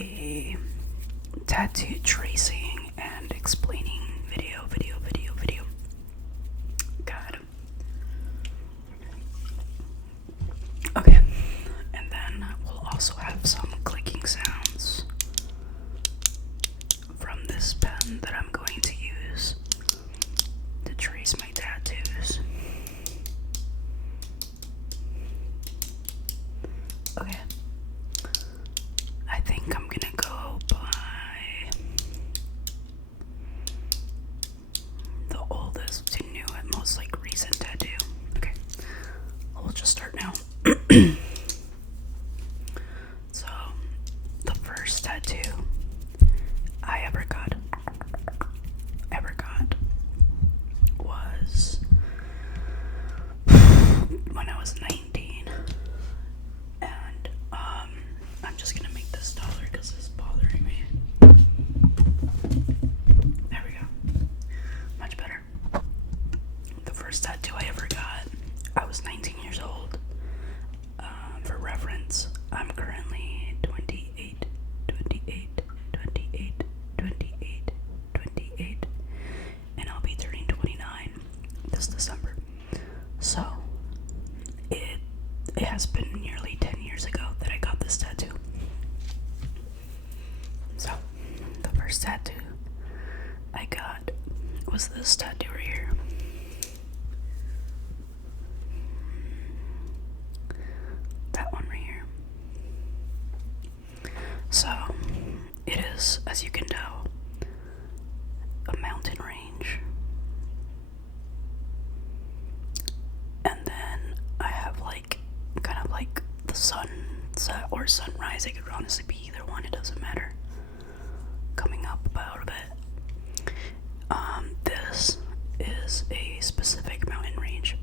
a tattoo tracing and explaining video. God. Okay, and then we'll also have some clicking sounds from this pen that I'm going to use to trace my tattoos. Okay, I think I'm gonna go by the oldest to new and most recent tattoo. Okay, we'll just start now. So, the first tattoo I ever got was when I was 19, and I'm just gonna make this taller because it's bothering me. There we go, much better. The first tattoo I ever got, I was 19 years old. For reference, I'm currently 28, and I'll be turning 29 this December. So, it has been nearly 10 years ago that I got this tattoo. So, the first tattoo I got was this tattoo right here. That one right here. So, it is, as you can tell, a mountain range. And then I have kind of the sunset or sunrise. It could honestly be either one, it doesn't matter. Coming up about a bit. This is a specific mountain range.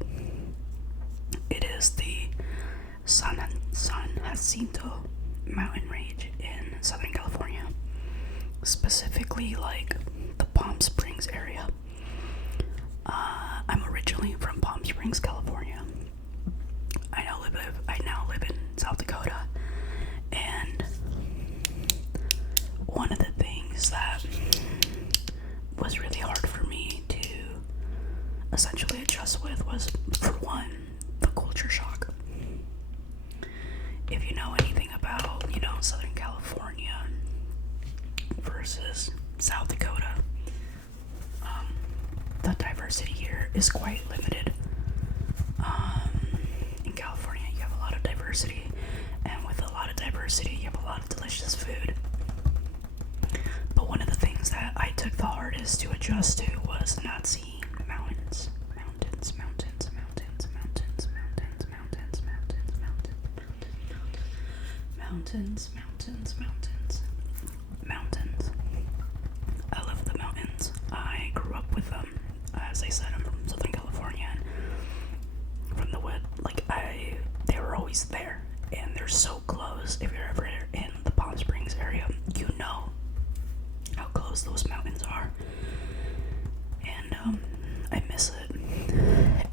It is the San Jacinto mountain range in Southern California, specifically the Palm Springs area. I'm originally from Palm Springs, California. I now live in South Dakota, and one of the things that was really hard for me to essentially adjust with was, for one, the culture shock. If you know anything about, Southern California versus South Dakota, the diversity here is quite limited. In California, you have a lot of diversity, and with a lot of diversity, you have a lot of delicious food. But one of the things that I took the hardest to adjust to was not seeing mountains. I love the mountains. I grew up with them. As I said, I'm from Southern California, and from the wood, they were always there, and they're so close. If you're ever in the Palm Springs area, you know how close those mountains are, and I miss it.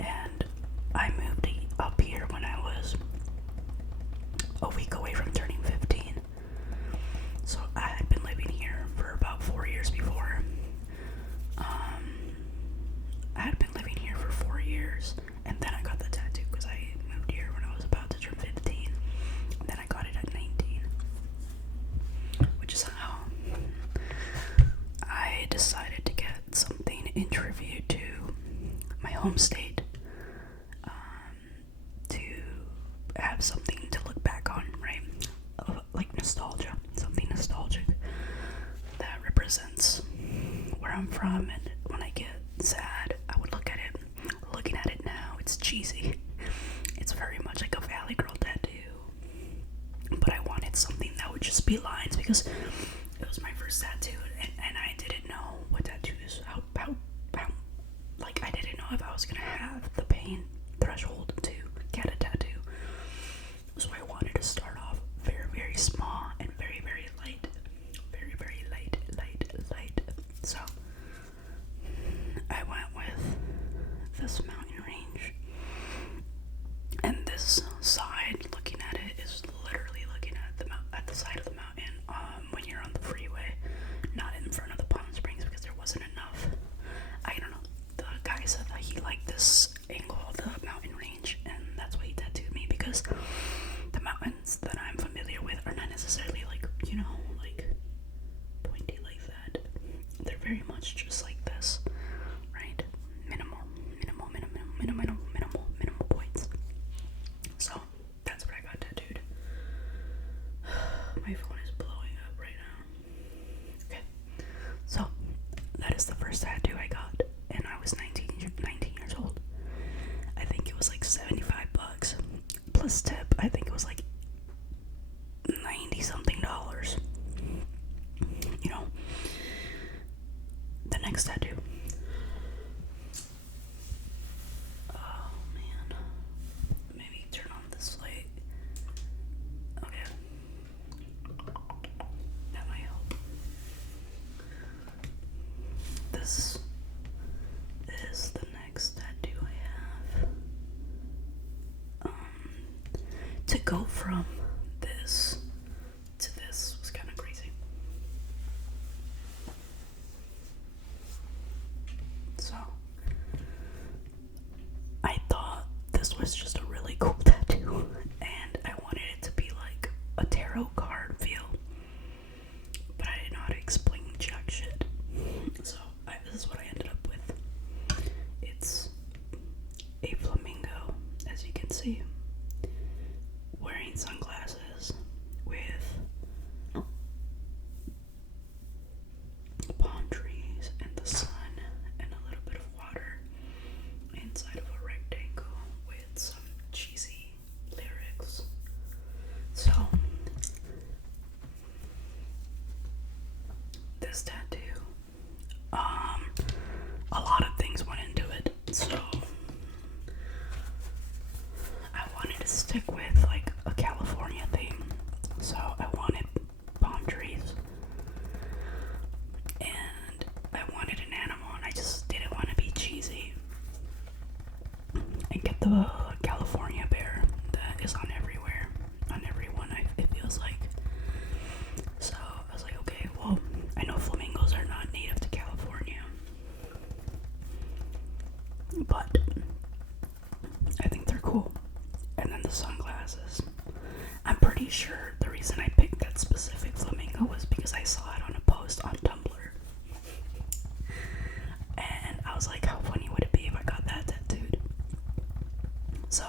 And I moved up here when I was a week away from turning 15. So I had been living here for about 4 years before. I had been living here for 4 years, and then I got the tattoo because I moved here when I was about to turn 15. And then I got it at 19, which is how I decided to get something in tribute to my home state, to have something to look back on, right? Nostalgia, something nostalgic that represents where I'm from. And when I get sad, I would look at it. Looking at it now, it's cheesy. It's very much like a Valley Girl tattoo, but I wanted something that would just be lines because it was my first tattoo, and I didn't know what tattoos, how I didn't know if I was gonna have the pain threshold to get a tattoo. So I wanted to start off very, very small and very, very light. Very, very light. So I went with this mountain range. And this side, looking at it, is literally looking at the side of the mountain. When like pointy like that. They're very much just like this, right? Minimal points. So that's what I got tattooed. My phone is blowing up right now. Okay, so that is the first tattoo I got, and I was 19 years old. I think it was like $75 plus tip. I think it was like 90 something dollars. The next tattoo. Oh man, maybe turn on this light. Okay, that might help. This is the next tattoo I have. To go from this to this was kind of crazy. So I thought this was just a really cool tattoo, and I wanted it to be like a tarot card feel, but I didn't know how to explain jack shit. So this is what I ended up with. It's a flamingo, as you can see, wearing sunglasses with palm trees and the sun and a little bit of water inside of a rectangle with some cheesy lyrics. So this tattoo, a lot of things went into it. So I wanted to stick with like a California theme. So I wanted palm trees, and I wanted an animal, and I just didn't want to be cheesy and get the California bear that is on everywhere, on everyone, it feels like. So I was like, okay, well, I know flamingos are not native to California, but I think they're cool. And then the sunglasses. I'm pretty sure the reason I picked that specific flamingo was because I saw it on a post on Tumblr. And I was like, how funny would it be if I got that tattooed? So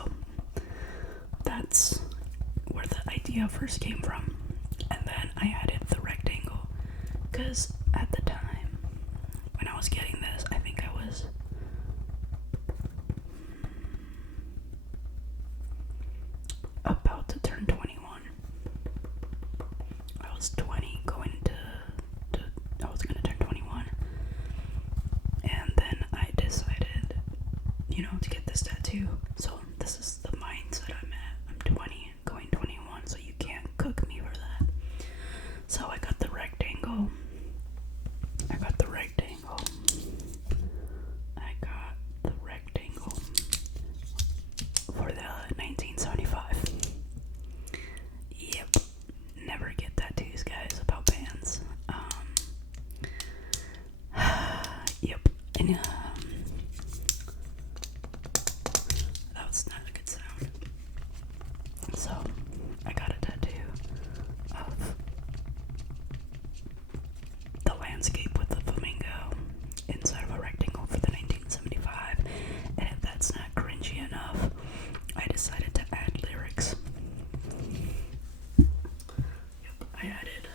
that's where the idea first came from. And then I added the rectangle, because at the time when I was getting this, I think I was about to turn 21. I was 20 I was gonna turn 21. And then I decided, to get this tattoo. So this is the mindset I'm at. I'm 20 going 21, so you can't cook me for that. So I got the rectangle. I got the rectangle for the 1975. Yep. Never get tattoos, guys, about bands. Yep. And that was not a good sound. So I got a tattoo of the landscape with the flamingo inside of a rectangle for the 1975. And if that's not cringy enough, I decided to add lyrics. Yep, I added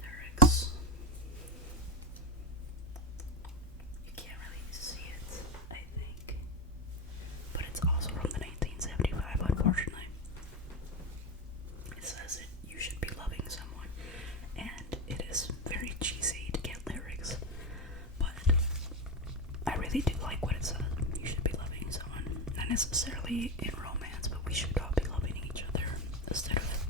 lyrics. You can't really see it, I think, but it's also from the 1975, unfortunately. It says you should be loving someone, and it is very cheesy to get lyrics, but I really do like what it says. You should be loving someone, not necessarily in romance, but we should all be loving each other instead of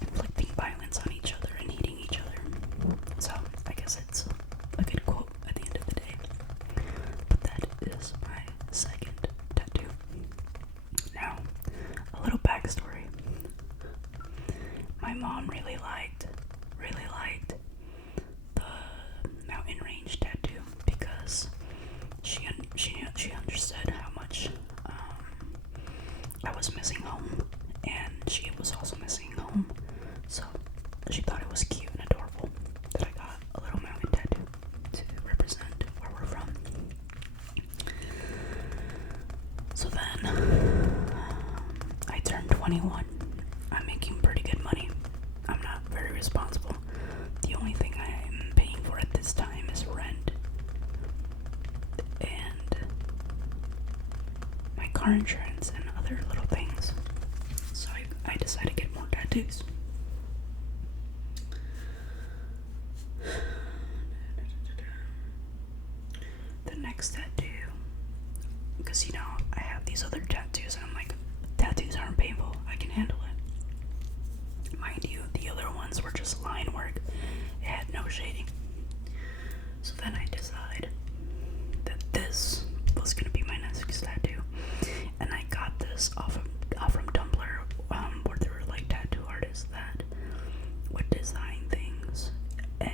inflicting violence on each other and hating each other. So I guess it's a good quote at the end of the day. But that is my second tattoo. Now, a little backstory. My mom really liked the mountain range tattoo because she understood how much I was missing home, and she was also missing home. So she thought it was cute and adorable that I got a little mountain tattoo to represent where we're from. So then, I turned 21. I'm making pretty good money. I'm not very responsible. The only thing I'm paying for at this time is rent and my car insurance and other little things. So I decided to get more tattoos. The next tattoo, because you know, I have these other tattoos and I'm like, tattoos aren't painful, I can handle it. Mind you, the other ones were just line work, it had no shading. So then I decided that this was gonna be my next tattoo, and I got this off from Tumblr, where there were like tattoo artists that would design things, and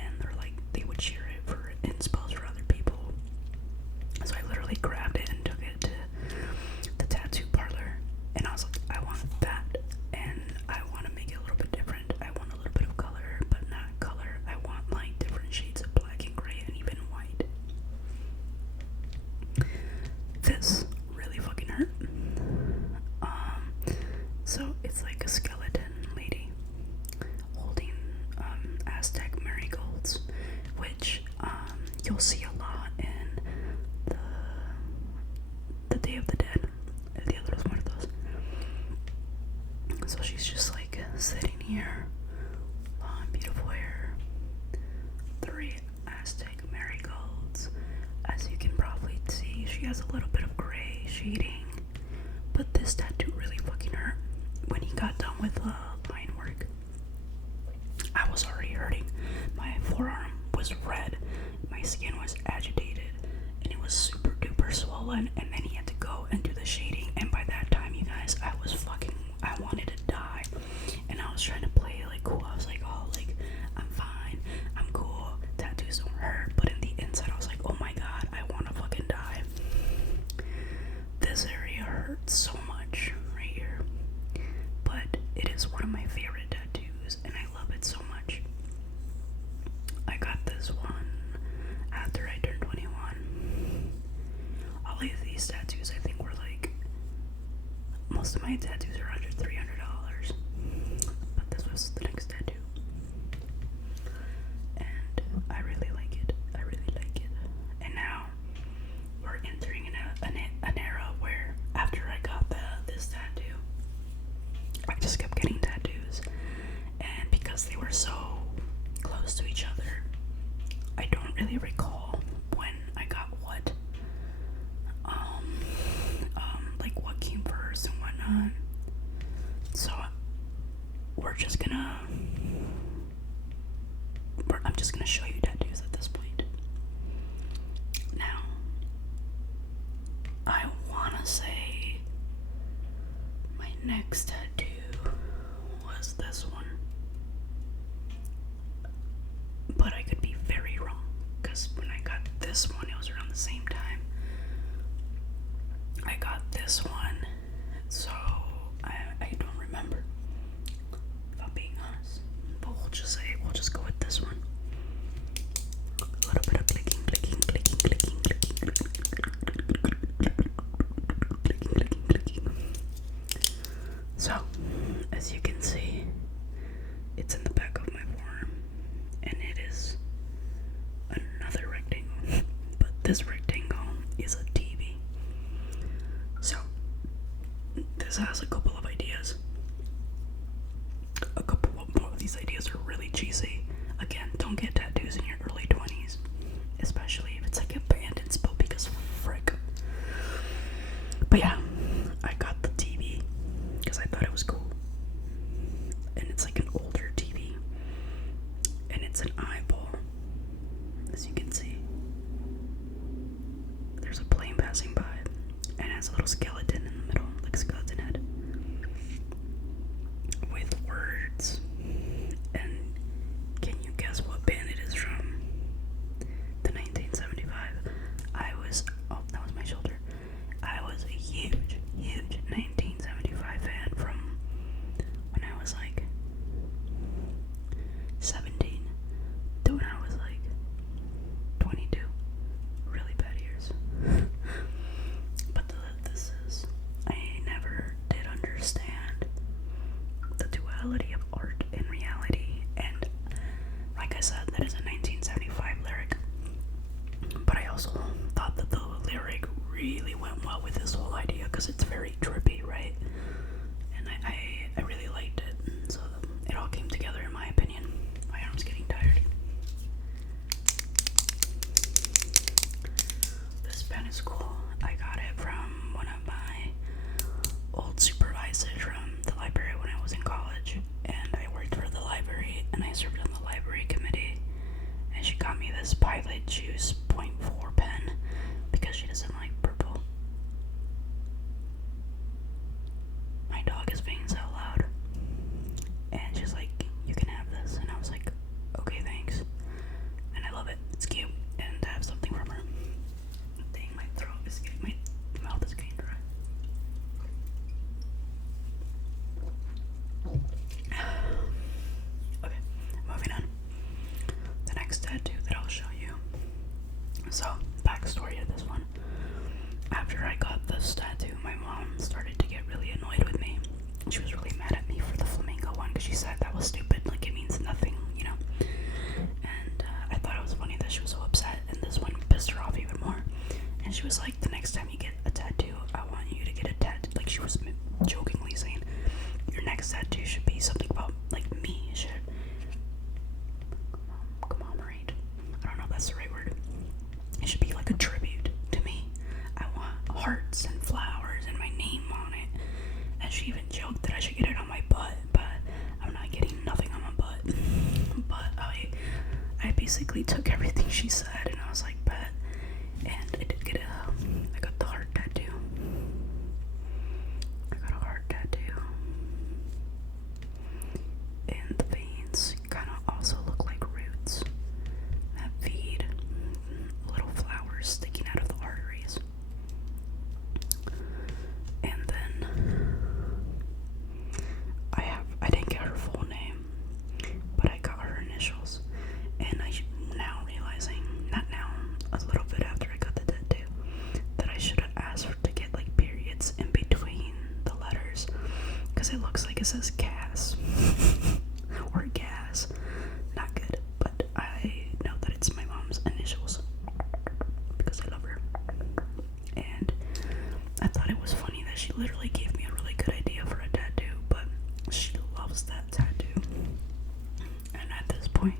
they would share it for inspos for other people. So I literally grabbed it and took it to the tattoo parlor, and I was like, I want that, and I want to make it a little bit different. I want a little bit of color, but not color. I want like different shades of black and gray and even white. This really fucking hurt. So it's like a skeleton lady holding Aztec marigolds, which you'll see a lot in the Day of the Dead, El Dia de los Muertos. So she's just like sitting here, long beautiful hair, 3 Aztec marigolds. As you can probably see, she has a little bit of gray shading, but this tattoo really fucking hurt. When he got done with line work, I was already hurting. My forearm was red, my skin was agitated, and it was super duper swollen, and then he had to go and do the shading, and by that time, you guys, I wanted to die, and I was trying to play like cool. I was like, oh, like, I'm fine, I'm cool, tattoos don't hurt, but in the inside, I was like, oh my god, I want to fucking die. This area hurts so much right here, but it is one of my favorite tattoos, and I love it so much. I got this one after I turned 21. All of these tattoos, I think, were like, most of my tattoos are under $300, but this was the next tattoo, and I really like it. I really like it. And now we're entering an era where after I got this tattoo, I just kept getting tattoos, and because they were so close to each other, I don't really recall when I got what, like what came first and whatnot. So I'm just gonna show you tattoos at this point. Now, I wanna say my next tattoo was this one, but I could be very wrong, because when I got this one, it was around the same time I got this one, so I don't remember, if I'm being honest, but we'll just go with this one. A little bit of clicking, clicking, clicking, clicking, clicking, clicking, clicking, clicking. So, as you can see, it's in the back of my forearm, and it is another rectangle, but this rectangle is a TV. So, this has a couple of ideas. A couple more of these ideas are really cheesy. Again, don't get tattoos in your early 20s, especially if it's like a band inspo, because frick. But yeah, I got the TV because I thought it was cool, and it's like an older TV, and it's an eyeball, as you can see. There's a plane passing by, and it has a little skeleton in the middle, like a skeleton head, with words. And can you guess what band it is from? The 1975. That was my shoulder. I was a huge, huge 1975 fan from when I was like 17 to when I was like 22. Really bad years. But this is, I never did understand the duality of art and reality, and like I said, that is a 1975 lyric, but I also thought that the lyric really went well with this whole idea because it's very trippy, right? And I really liked it, so it all came together in my opinion. My arm's getting tired. This pen is cool. I got it from one of my old supervisors from the library when I was in college, and I worked for the library and I served on the library committee, and she got me this Pilot Juice .4 pen because she doesn't like purple. My dog is being so loud, and she's like, you can have this, and I was like, okay, thanks. And I love it. It's cute, and I have something from her. Dang, my mouth is getting dry. Okay, moving on. The next tattoo that I'll show you. So, backstory to this one. After I got this tattoo, my mom started to get really annoyed with me. She was really mad at me for the flamingo one because she said that was stupid, like it means nothing, you know. And I thought it was funny that she was so upset, and this one pissed her off even more. And she was like, the next time you get a tattoo, I want you to get a tattoo. Like, she was jokingly saying, your next tattoo should be something about, like, me. It should commemorate. I don't know if that's the right word. It should be like a tribute to me. I want hearts and flowers and my name on it. And she even joked that I should get it on my butt, but I'm not getting nothing on my butt. But I basically took everything she said, and I was like, bet. And I did get I got the heart tattoo. I got a heart tattoo. And the veins kind of also look like roots that feed little flowers sticking out of the arteries. And then I didn't get her full name, but I got her initials. And I now realizing, not now, a little bit after I got the tattoo, that I should have asked her to get like periods in between the letters, because it looks like it says gas or gas. Not good, but I know that it's my mom's initials because I love her. And I thought it was funny that she literally gave me a really good idea for a tattoo, but she loves that tattoo. And at this point,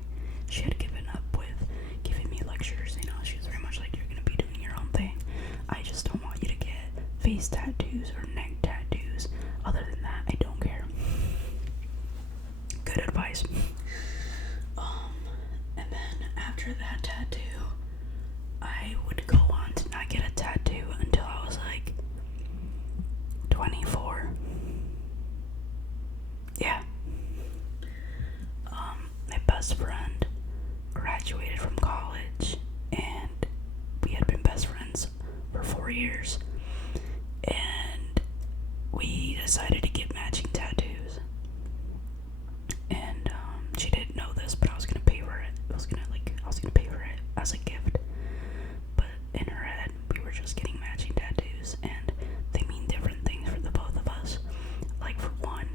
she had given up with giving me lectures. You know, she was very much like, you're gonna be doing your own thing. I just don't want you to get face tattoos or neck tattoos. Other than that, I don't care. Good advice. And then after that tattoo, I would go on to not get a tattoo until I was like 24. Yeah. My best friend graduated from college, and we had been best friends for 4 years, and we decided to get matching tattoos. And she didn't know this, but I was gonna pay for it. I was gonna pay for it as a gift. But in her head, we were just getting matching tattoos, and they mean different things for the both of us. Like, for one,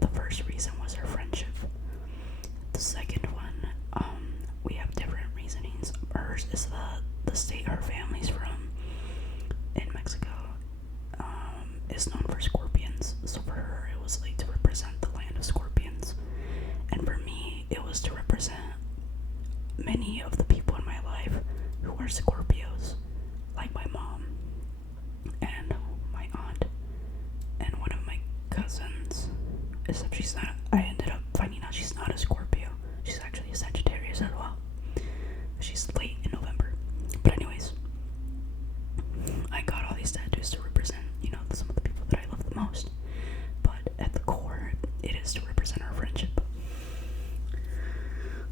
the first reason was her friendship. The second one, we have different reasonings. Hers is the state her family's from in Mexico is known for scorpions. So for her, it was like to represent the land of scorpions. And for me, it was to represent many of the people in my life who are Scorpios, like my mom and my aunt and one of my cousins. Except she's not. I ended up finding out she's not a Scorpio. She's actually a Sagittarius as well. She's late in November. But anyways, I got all these tattoos to represent, you know, some of the people that I love the most. But at the core, it is to represent our friendship.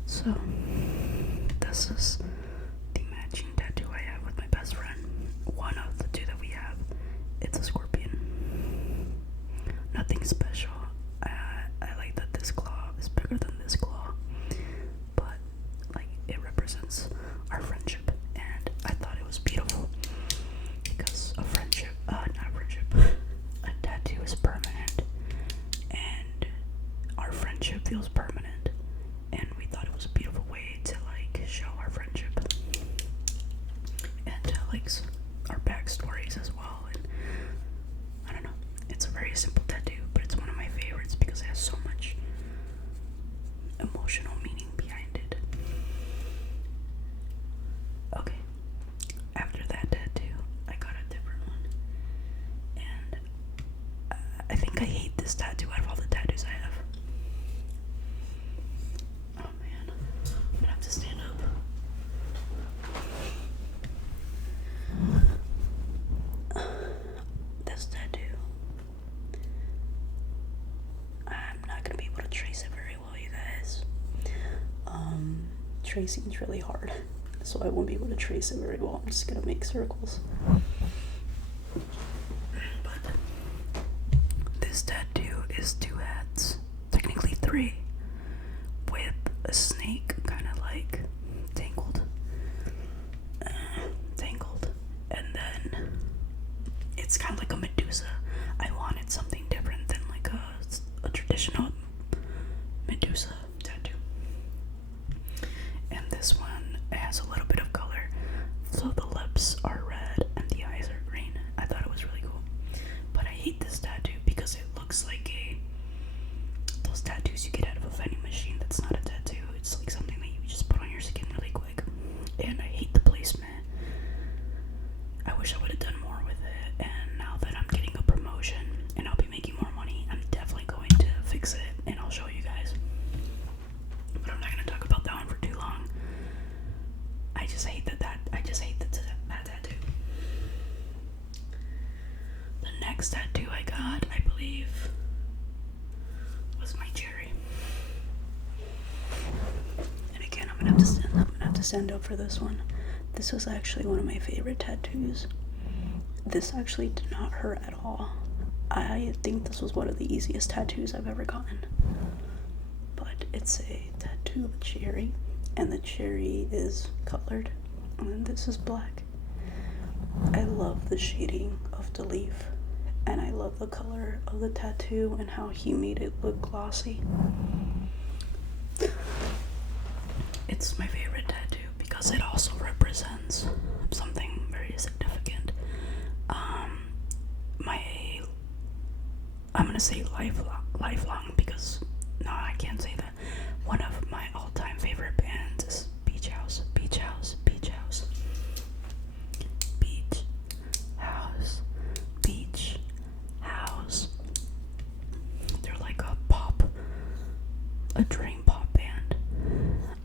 So, this is the matching tattoo I have with my best friend. One of the two that we have, it's a scorpion. Nothing special. I like that this claw is bigger than this claw. tracing is really hard, so I won't be able to trace it very well. I'm just gonna make circles. But this tattoo is 2 heads, technically 3, with a snake kind of like tangled, and then it's kind of like a Medusa. I wanted something different than like a traditional Medusa tattoo. And this one has a little bit of color. So the lips are red and the eyes are green. I thought it was really cool. But I hate this tattoo because it looks like those tattoos you get out of a vending machine that's not a tattoo. It's like something that you just put on your skin really quick. And I hate the placement. I wish I would have done more with it. And now that I'm getting a promotion and I'll be making more money, I'm definitely going to fix it and I'll show you guys. But I'm not going to talk about that one for too long. I just hate that tattoo. The next tattoo I got, I believe, was my cherry. And again, I'm gonna have to stand up for this one. This was actually one of my favorite tattoos. This actually did not hurt at all. I think this was one of the easiest tattoos I've ever gotten. But it's a tattoo of a cherry, and the cherry is colored, and this is black. I love the shading of the leaf, and I love the color of the tattoo and how he made it look glossy. It's my favorite tattoo because it also represents something very significant. I'm gonna say lifelong because no, I can't say that. One of my all-time favorite bands is Beach House. They're like a dream pop band.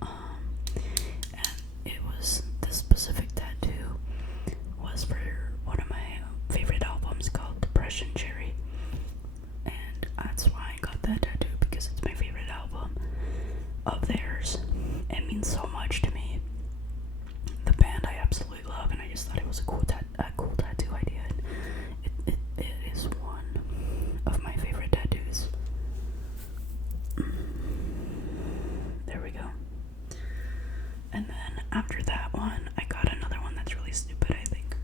And it was this specific tattoo was for one of my favorite albums called Depression Cherry. And that's why I got that tattoo, because it's my favorite album of theirs. It means so much to me. The band I absolutely love, and I just thought it was a cool tattoo idea. It is one of my favorite tattoos. There we go. And then after that one, I got another one that's really stupid, I think.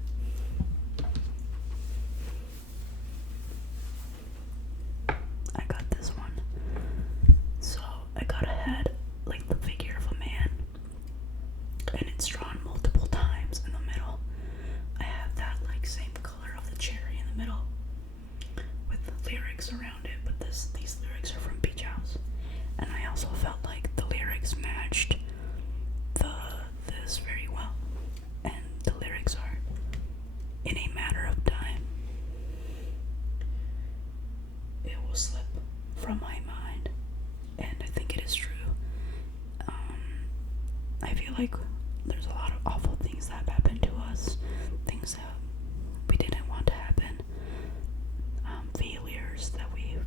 I got this one. So I got a head, like the figure of a man, and it's drawn multiple times in the middle. I have that like same color of the cherry in the middle with the lyrics around it, but these lyrics are from Beach House. And I also felt like the lyrics matched this very well. And the lyrics are, in a matter of time, it will slip from my mind. And I think it is true. I feel like there's a lot of awful things that have happened to us, things that we didn't want to happen, failures that we've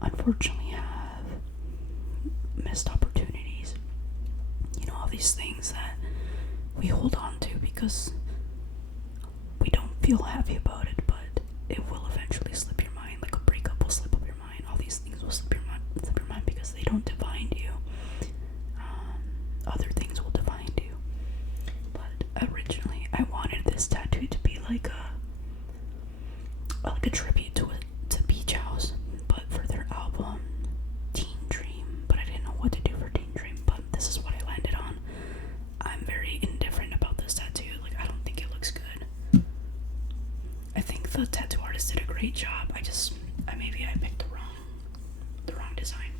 unfortunately have, missed opportunities, all these things that we hold on to because we don't feel happy about it, but it will eventually slip your mind. Like a breakup will slip up your mind. All these things will slip your mind because they don't define you. Other things will define you. But originally, I wanted this tattoo to be like a tribute to Beach House, but for their album Teen Dream. But I didn't know what to do for Teen Dream. But this is what I landed on. I'm very indifferent about this tattoo. Like, I don't think it looks good. I think the tattoo artist did a great job. Maybe I picked the wrong design.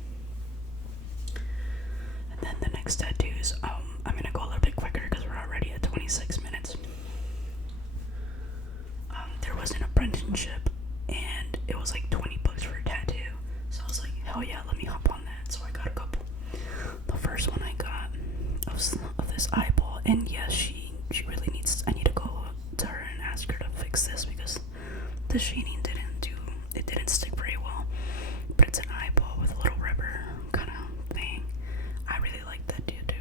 And then the next tattoos, I'm gonna go a little bit quicker because we're already at 26 minutes. There was an apprenticeship, and it was like $20 for a tattoo. So I was like, hell yeah, let me hop on that. So I got a couple. The first one I got of this eyeball, and yes, she really needs. I need to go to her and ask her to fix this because the shading didn't stick very well. But it's an eyeball with a little rubber kind of thing. I really like that tattoo.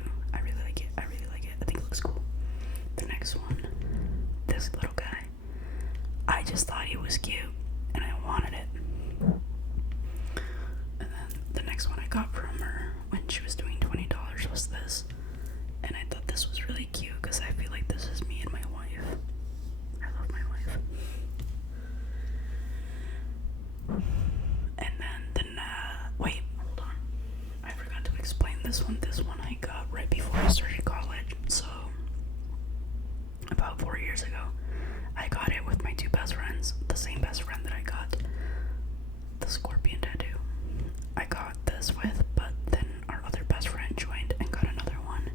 This one I got right before I started college. So about 4 years ago, I got it with my two best friends. The same best friend that I got the scorpion tattoo. I got this with, but then our other best friend joined and got another one.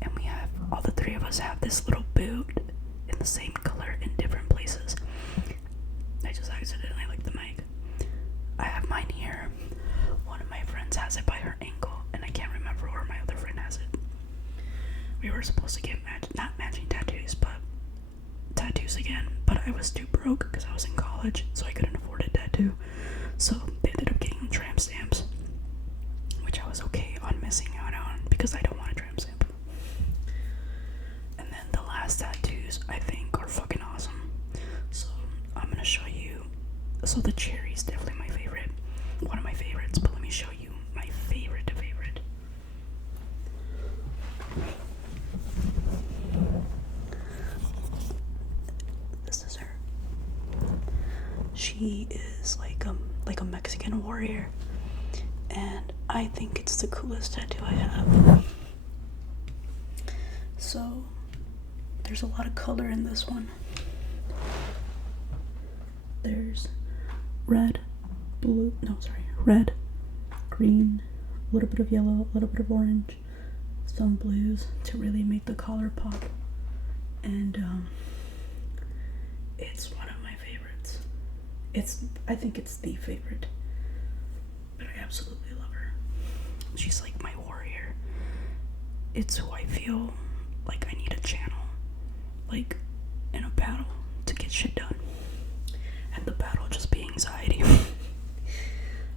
And we have, all the three of us have this little boot in the same color in different places. I just accidentally licked the mic. I have mine here. One of my friends has it by her ankle, and I can't remember where my other friend has it. We were supposed to get not matching tattoos, but tattoos again, but I was too broke because I was in college, so I couldn't afford a tattoo. So they ended up getting tramp stamps, which I was okay on missing out on because I don't want a tramp stamp. And then the last tattoos I think are fucking awesome. So I'm gonna show you. So the cherry's definitely my favorite, one of my favorites. But let me show you my favorite. This is her. She is like a Mexican warrior, and I think it's the coolest tattoo I have. So there's a lot of color in this one. There's red, green, a little bit of yellow, a little bit of orange, some blues to really make the collar pop. And it's one of my favorites. I think it's the favorite, but I absolutely love her. She's like my warrior. It's who I feel like I need a channel, like in a battle, to get shit done. And the battle just be anxiety.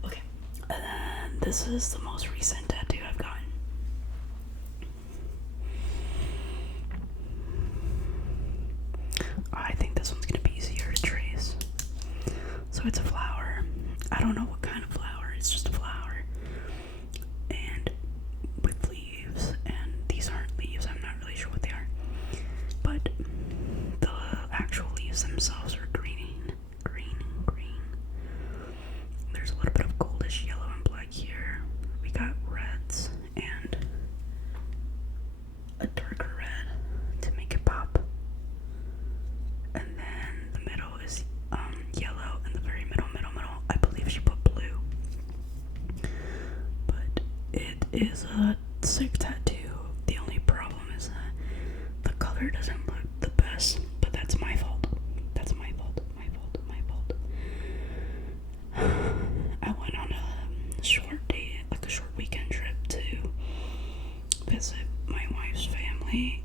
Okay, and then this is the most recent tattoo I've gotten. I think this one's gonna be easier to trace. So it's a flower. I don't know what kind of flower. It's just a flower, and with leaves. And these aren't leaves. I'm not really sure what they are, but the actual leaves themselves are green. There's a little bit of goldish yellow and black here. We got reds and a darker red to make it pop. And then the middle is yellow, and the very middle, I believe she put blue. But it is a sick tattoo. The only problem is that the color doesn't look the best, but that's my fault. I went on a short date, like a short weekend trip to visit my wife's family